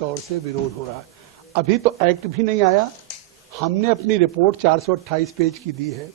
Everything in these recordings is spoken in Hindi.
तौर से विरोध हो रहा है। अभी तो एक्ट भी नहीं आया। हमने अपनी रिपोर्ट 428 पेज की दी है,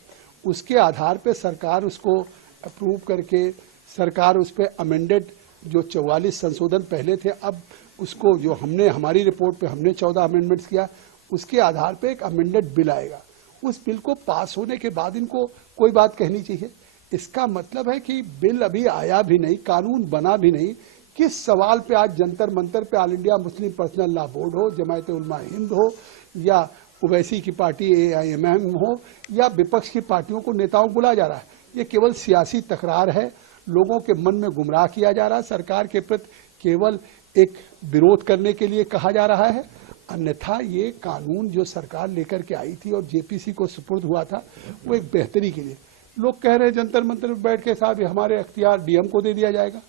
उसके आधार पे सरकार उसको अप्रूव करके सरकार उस पर अमेंडेड जो 44 संशोधन पहले थे, अब उसको जो हमने हमारी रिपोर्ट पे हमने 14 अमेंडमेंट्स किया, उसके आधार पे एक अमेंडेड बिल आएगा। उस बिल को पास होने के बाद इनको कोई बात कहनी चाहिए। इसका मतलब है कि बिल अभी आया भी नहीं, कानून बना भी नहीं। किस सवाल पे आज जंतर मंतर पे all India Muslim personal law board हो, जमायत उलमा हिंद हो या ओवैसी की पार्टी AIMM हो या विपक्ष की पार्टियों को नेताओं को बुलाया जा रहा है, ये केवल सियासी तकरार है। लोगों के मन में गुमराह किया जा रहा है। सरकार के प्रति केवल एक विरोध करने के लिए कहा जा रहा है। अन्यथा ये कानून जो सरकार लेकर के आई थी और JPC को सुपुर्द हुआ था, वो एक बेहतरी के लिए। लोग कह रहे हैं जंतर मंतर में बैठ के साहब हमारे अख्तियार DM को दे दिया जाएगा।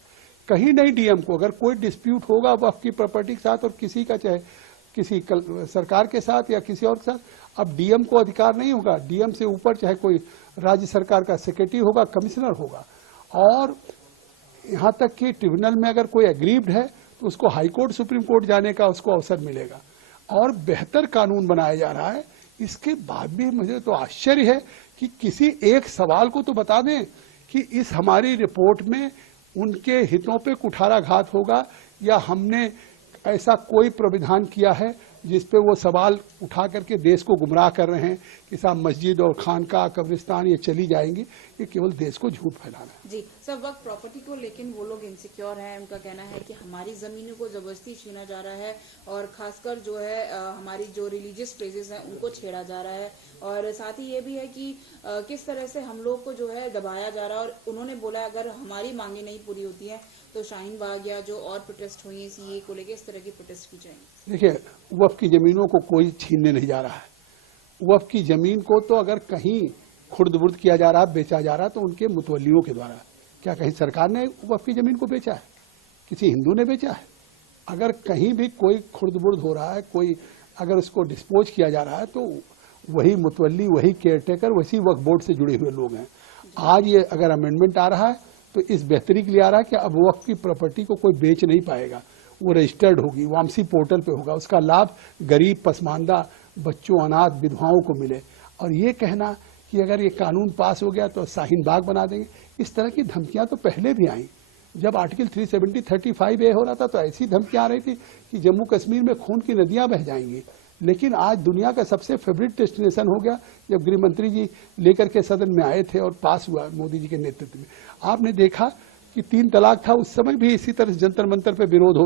कहीं नहीं DM को। अगर कोई डिस्प्यूट होगा वक्फ की प्रॉपर्टी के साथ और किसी का चाहे किसी सरकार के साथ या किसी और के साथ, अब DM को अधिकार नहीं होगा। DM से ऊपर चाहे कोई राज्य सरकार का सेक्रेटरी होगा, कमिश्नर होगा। और यहाँ तक कि ट्रिब्यूनल में अगर कोई एग्रीव्ड है तो उसको हाई कोर्ट सुप्रीम कोर्ट जाने का उसको अवसर मिलेगा। और बेहतर कानून बनाया जा रहा है। इसके बाद भी मुझे तो आश्चर्य है कि किसी एक सवाल को तो बता दें कि इस हमारी रिपोर्ट में उनके हितों पे कुठाराघात होगा या हमने ऐसा कोई प्राविधान किया है जिस पे वो सवाल उठा करके देश को गुमराह कर रहे हैं कि साहब मस्जिद और खानका कब्रिस्तान ये चली जाएंगी। ये केवल देश को झूठ फैलाना है। जी सब वक्त प्रॉपर्टी को लेकिन वो लोग इनसिक्योर हैं। उनका कहना है कि हमारी जमीनों को जबरदस्ती छीना जा रहा है और खासकर जो है हमारी जो रिलीजियस प्लेसेस हैं उनको छेड़ा जा रहा है। और साथ ही ये भी है कि किस तरह से हम लोग को जो है दबाया जा रहा है। और उन्होंने बोला अगर हमारी मांगे नहीं पूरी होती हैं तो शाहीन बाग या जो और प्रोटेस्ट हुई है CAA को लेकर इस तरह की प्रोटेस्ट की जाएंगी। देखिए, वक्फ की जमीनों को कोई छीनने नहीं जा रहा है। वक्फ की जमीन को तो अगर कहीं खुर्द-बुर्द किया जा रहा है, बेचा जा रहा है, तो उनके मुतवल्लियों के द्वारा। क्या कहीं सरकार ने वक्फ की जमीन को बेचा है? किसी हिंदू ने बेचा है? अगर कहीं भी कोई खुर्द-बुर्द हो रहा है, कोई अगर उसको डिस्पोज किया जा रहा है, तो वही मुतवल्ली, वही केयरटेकर, वही वक्फ बोर्ड से जुड़े हुए लोग हैं। आज ये अगर अमेंडमेंट आ रहा है तो इस बेहतरी के लिए आ रहा है कि अब वक्फ की प्रॉपर्टी को कोई बेच नहीं पाएगा। वो रजिस्टर्ड होगी, वामसी पोर्टल पे होगा। उसका लाभ गरीब, पसमानदा बच्चों, अनाथ, विधवाओं को मिले। और ये कहना कि अगर ये कानून पास हो गया तो शाहीन बाग बना देंगे, इस तरह की धमकियां तो पहले भी आई। जब आर्टिकल 370 35A हो रहा था तो ऐसी धमकियां आ रही थी कि जम्मू कश्मीर में खून की नदियां बह जाएंगी। लेकिन आज दुनिया का सबसे फेवरेट डेस्टिनेशन हो गया जब गृह मंत्री जी लेकर के सदन में आए थे और पास हुआ मोदी जी के नेतृत्व में। आपने देखा कि 3 तलाक था, उस समय भी इसी तरह जंतर मंतर पे विरोध हो